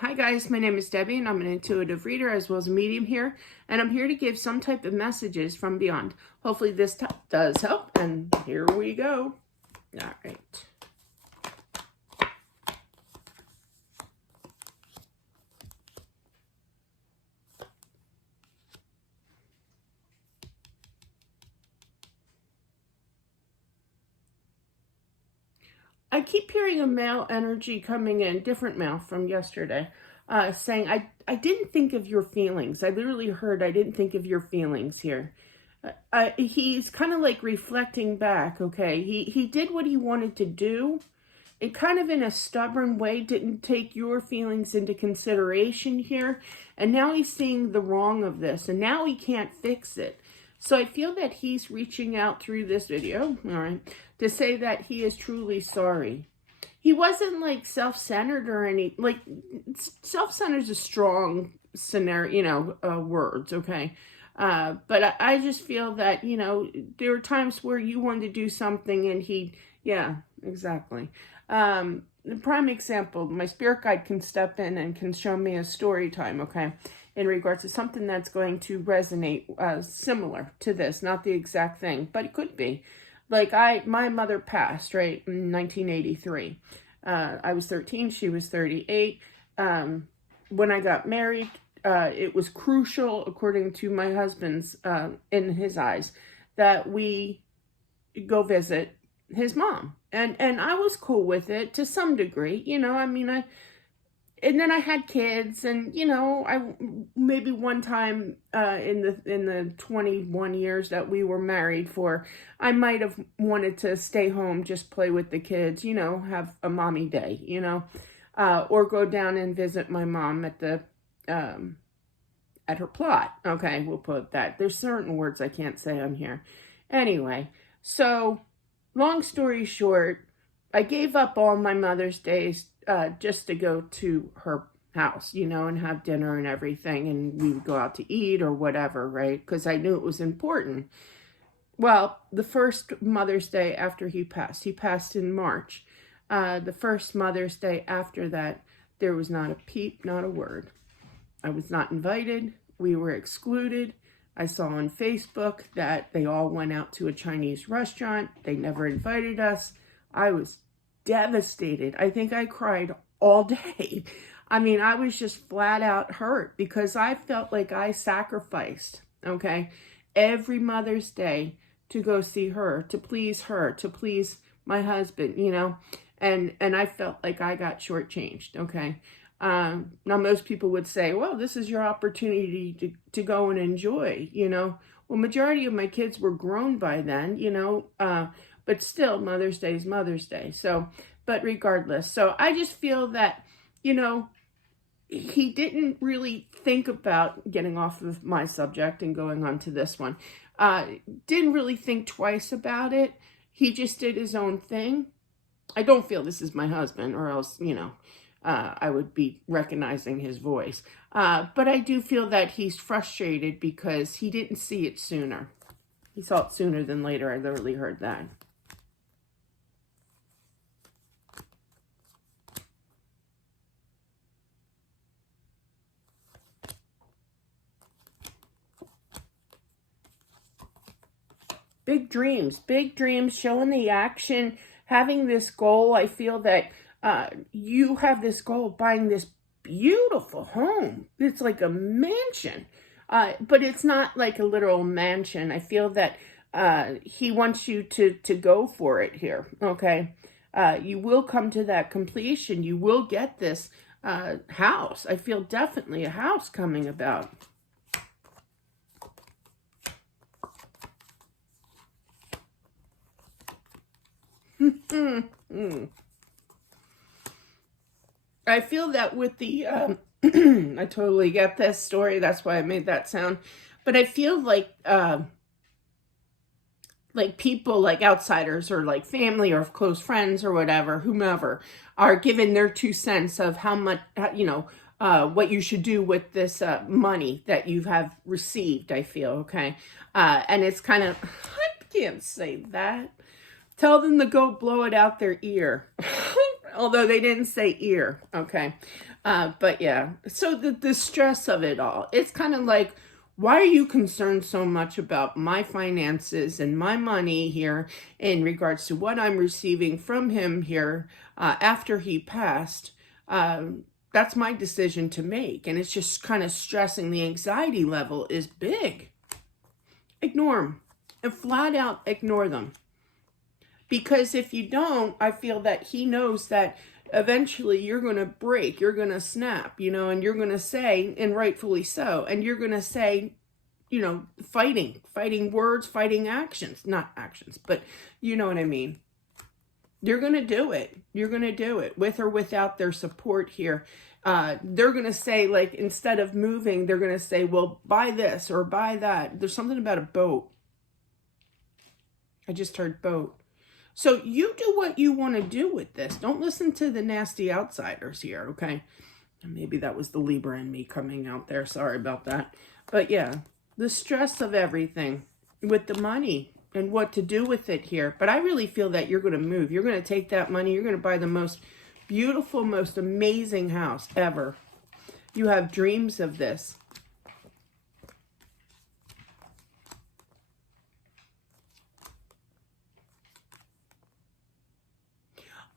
Hi guys, my name is Debbie and I'm an intuitive reader as well as a medium here, and I'm here to give some type of messages from beyond. Hopefully this does help, and here we go. All right. I keep hearing a male energy coming in, different male from yesterday, saying, I didn't think of your feelings. I literally heard, I didn't think of your feelings here. He's kind of like reflecting back, okay? He did what he wanted to do. It kind of in a stubborn way didn't take your feelings into consideration here. And now he's seeing the wrong of this. And now he can't fix it. So I feel that he's reaching out through this video, all right, to say that he is truly sorry. He wasn't like self-centered or any, like self-centered is a strong scenario, words, okay? But I just feel that, there are times where you wanted to do something and yeah, exactly. The prime example, my spirit guide can step in and can show me a story time, okay, in regards to something that's going to resonate similar to this, not the exact thing, but it could be. Like my mother passed, right, in 1983. I was 13, she was 38. When I got married, it was crucial, according to my husband's, in his eyes, that we go visit his mom. And I was cool with it to some degree, and then I had kids, and, I maybe one time in the 21 years that we were married for, I might have wanted to stay home, just play with the kids, have a mommy day, or go down and visit my mom at the, at her plot. Okay, we'll put that. There's certain words I can't say on here. Anyway, so long story short, I gave up all my Mother's Days just to go to her house, and have dinner and everything, and we would go out to eat or whatever, right? Because I knew it was important. Well, the first Mother's Day after he passed in March. The first Mother's Day after that, there was not a peep, not a word. I was not invited. We were excluded. I saw on Facebook that they all went out to a Chinese restaurant. They never invited us. I was devastated. I think I cried all day. I was just flat out hurt because I felt like I sacrificed, okay, every Mother's Day to go see her, to please my husband, and I felt like I got shortchanged, okay. Now most people would say, well, this is your opportunity to go and enjoy, Well, majority of my kids were grown by then, but still Mother's Day is Mother's Day. So, but regardless, so I just feel that, he didn't really think about getting off of my subject and going on to this one. Didn't really think twice about it. He just did his own thing. I don't feel this is my husband, or else, I would be recognizing his voice. But I do feel that he's frustrated because he didn't see it sooner. He saw it sooner than later. I literally heard that. Big dreams, showing the action, having this goal. I feel that you have this goal of buying this beautiful home. It's like a mansion, but it's not like a literal mansion. I feel that he wants you to go for it here, okay? You will come to that completion. You will get this house. I feel definitely a house coming about. I feel that with the, I totally get this story. That's why I made that sound. But I feel like people, like outsiders or like family or close friends or whatever, whomever, are giving their 2 cents of how much, what you should do with this money that you have received, I feel, okay? And it's kind of, I can't say that. Tell them to go blow it out their ear. Although they didn't say ear, okay? But yeah, so the stress of it all, it's kind of like, why are you concerned so much about my finances and my money here in regards to what I'm receiving from him here after he passed? That's my decision to make. And it's just kind of stressing. The anxiety level is big. Ignore them and flat out ignore them. Because if you don't, I feel that he knows that eventually you're going to break, you're going to snap, and you're going to say, and rightfully so, and you're going to say, fighting words, fighting actions, not actions, but you know what I mean. You're going to do it. You're going to do it with or without their support here. They're going to say, like, instead of moving, they're going to say, well, buy this or buy that. There's something about a boat. I just heard boat. So you do what you want to do with this. Don't listen to the nasty outsiders here, okay? Maybe that was the Libra in me coming out there. Sorry about that. But yeah, the stress of everything with the money and what to do with it here. But I really feel that you're going to move. You're going to take that money. You're going to buy the most beautiful, most amazing house ever. You have dreams of this.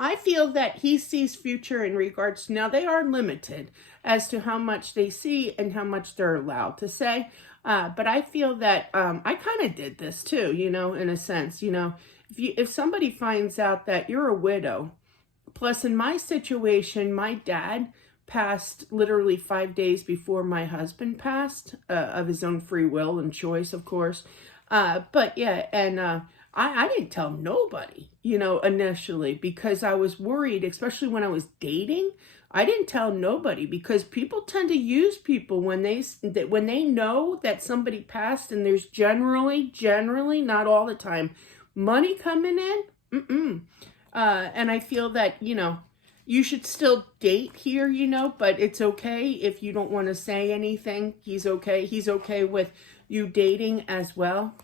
I feel that he sees future in regards to, now they are limited as to how much they see and how much they're allowed to say. But I feel that I kind of did this too, in a sense, if somebody finds out that you're a widow, plus in my situation, my dad passed literally 5 days before my husband passed, of his own free will and choice, of course. But yeah, and I didn't tell nobody, initially, because I was worried, especially when I was dating. I didn't tell nobody because people tend to use people when they know that somebody passed, and there's generally, not all the time, money coming in. And I feel that, you should still date here, but it's okay if you don't want to say anything. He's okay. He's okay with you dating as well.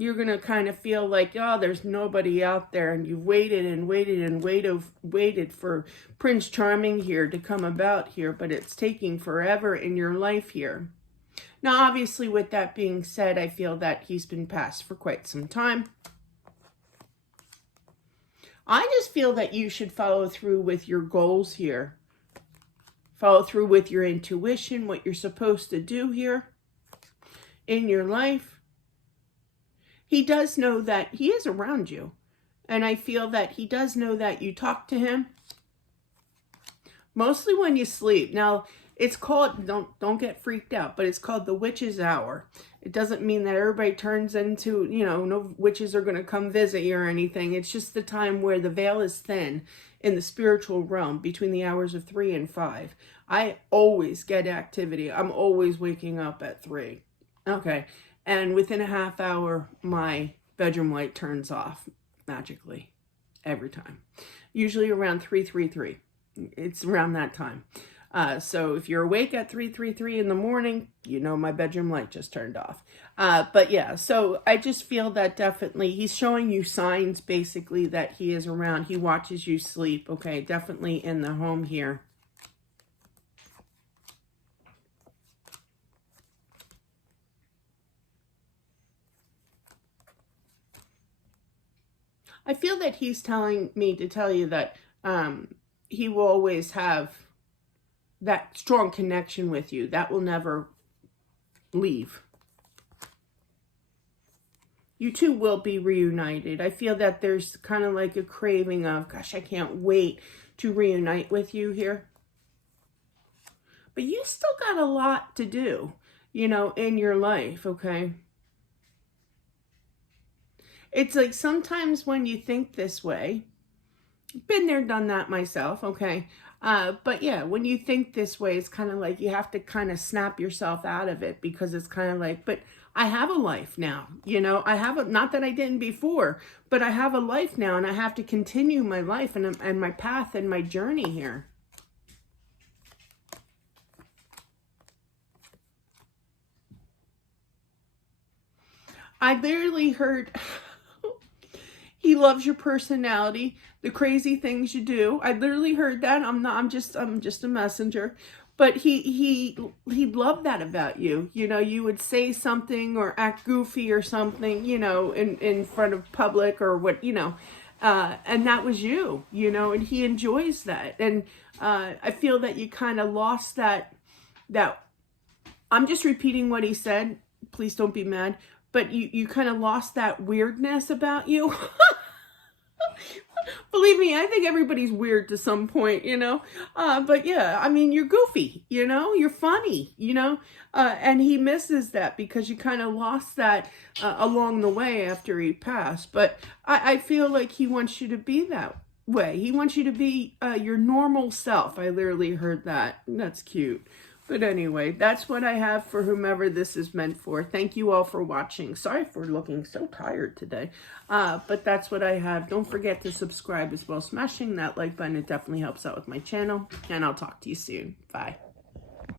You're going to kind of feel like, oh, there's nobody out there, and you've waited and waited and waited for Prince Charming here to come about here, but it's taking forever in your life here. Now, obviously, with that being said, I feel that he's been passed for quite some time. I just feel that you should follow through with your goals here. Follow through with your intuition, what you're supposed to do here in your life. He does know that he is around you. And I feel that he does know that you talk to him. Mostly when you sleep. Now, it's called, don't get freaked out, but it's called the witch's hour. It doesn't mean that everybody turns into, no witches are going to come visit you or anything. It's just the time where the veil is thin in the spiritual realm between the hours of 3 and 5. I always get activity. I'm always waking up at 3. Okay. And within a half hour, my bedroom light turns off magically every time. Usually around 3:33. It's around that time. So if you're awake at 3:33 in the morning, my bedroom light just turned off. But yeah, so I just feel that definitely he's showing you signs basically that he is around. He watches you sleep. Okay, definitely in the home here. I feel that he's telling me to tell you that he will always have that strong connection with you. That will never leave. You two will be reunited. I feel that there's kind of like a craving of, gosh, I can't wait to reunite with you here. But you still got a lot to do, in your life, okay? It's like sometimes when you think this way, been there, done that myself, okay? But yeah, when you think this way, it's kind of like you have to kind of snap yourself out of it, because it's kind of like, but I have a life now, I have not that I didn't before, but I have a life now, and I have to continue my life and my path and my journey here. I literally heard, He loves your personality, the crazy things you do. I literally heard that. I'm just a messenger. But he loved that about you. You know, you would say something or act goofy or something, you know, in front of public or what, you know. And that was you, you know, and he enjoys that. And I feel that you kind of lost that I'm just repeating what he said. Please don't be mad. But you kind of lost that weirdness about you. Believe me, I think everybody's weird to some point, you know. But yeah, I mean, you're goofy, you know. You're funny, you know. And he misses that because you kind of lost that along the way after he passed. But I feel like he wants you to be that way. He wants you to be your normal self. I literally heard that. That's cute. But anyway, that's what I have for whomever this is meant for. Thank you all for watching. Sorry for looking so tired today. But that's what I have. Don't forget to subscribe as well. Smashing that like button, it definitely helps out with my channel. And I'll talk to you soon. Bye.